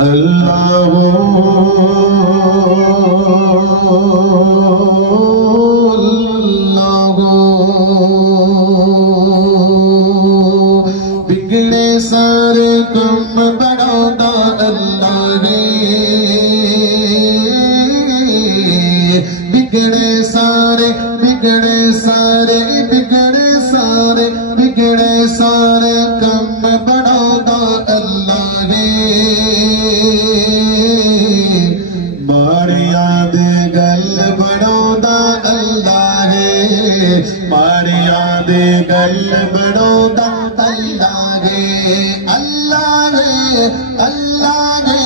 اللہ بگڑے سارے کم بڑھاتا اللہ ہے بگڑے سارے کم بڑھاتا اللہ ہے ماریا دے گل بڑھاتا اللہ ہے ماریا دے گل بڑھاتا اللہ ہے اللہ ہے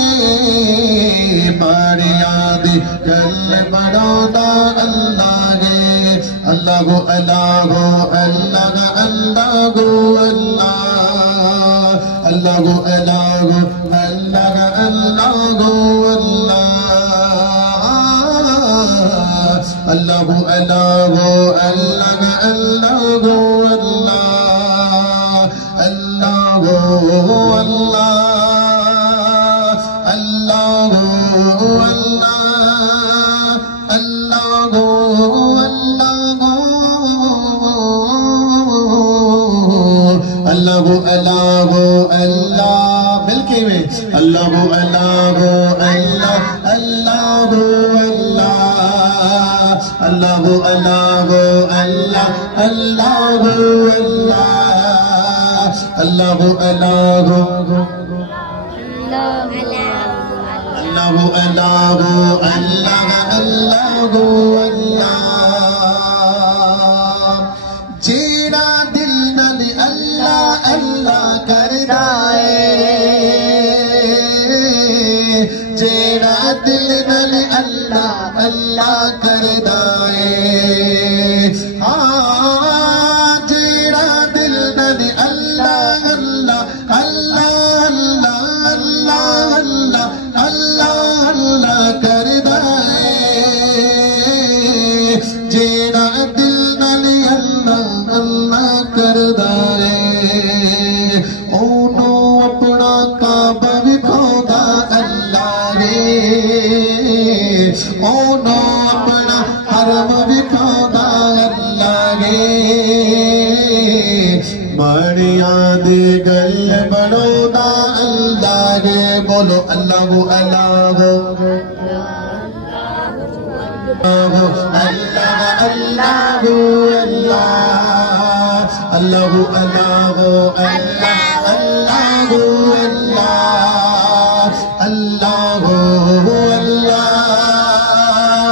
ماریا دے گل بڑھاتا اللہ ہے اللہ اللہ اللہ اللہ اللہ اللہ اللہ اللہ اللہ اللہ اللہ اللہ اللہ اللہ اللہ ملکی میں اللہ اللہ اللہ اللہ اللہ اللہ اللہ اللہ اللہ اللہ جیڑا دل نال اللہ اللہ کردا ہے جیڑا دل نال اللہ اللہ کردا ہے ہاں جیڑا دل نال اللہ اللہ اللہ اللہ اللہ اللہ اللہ کردا ہے جیڑا دل نال اللہ اللہ کردا ہے اونوں اپنا کعبہ وکھاؤندا اللہ ہے اونوں اپنا حرم وکھاؤندا اللہ ہے ماڑیاں دے گل بڑھاؤندا اللہ ہے بولو اللہ اللہ اللہ اللہ اللہ اللہ اللہ اللہ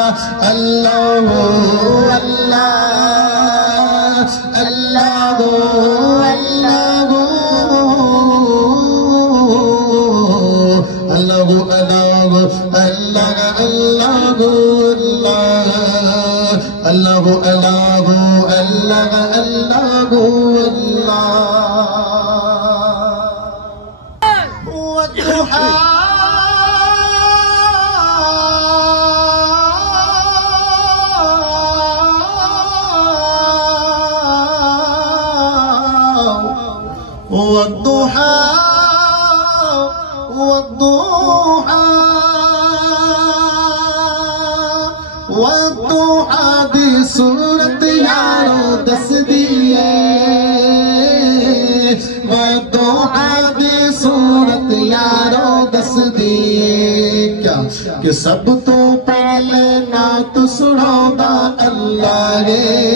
اللہ اللہ اللہ اللہ اللہ والضحى والضحى والضحى دی صورت یارو دس دیئے والضحى دی صورت یارو دس دیئے کیا کہ سب تو پہلے نعت سناؤندا اللہ ہے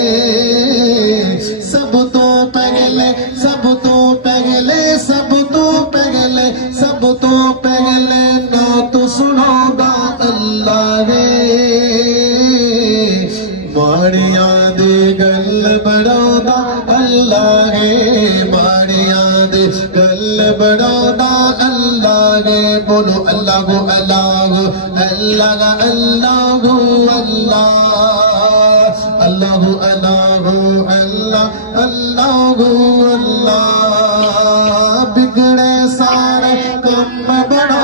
سب تو پہلے نعت سناؤندا اللہ ہے ماڑیاں دے گل بڑھاؤندا اللہ ہے ماڑیاں دے گل بڑھاؤندا اللہ ہے بولو اللہ اللہ اللہ اللہ اللہ اللہ اللہ اللہ اللہ بگڑے سارے کم بڑھا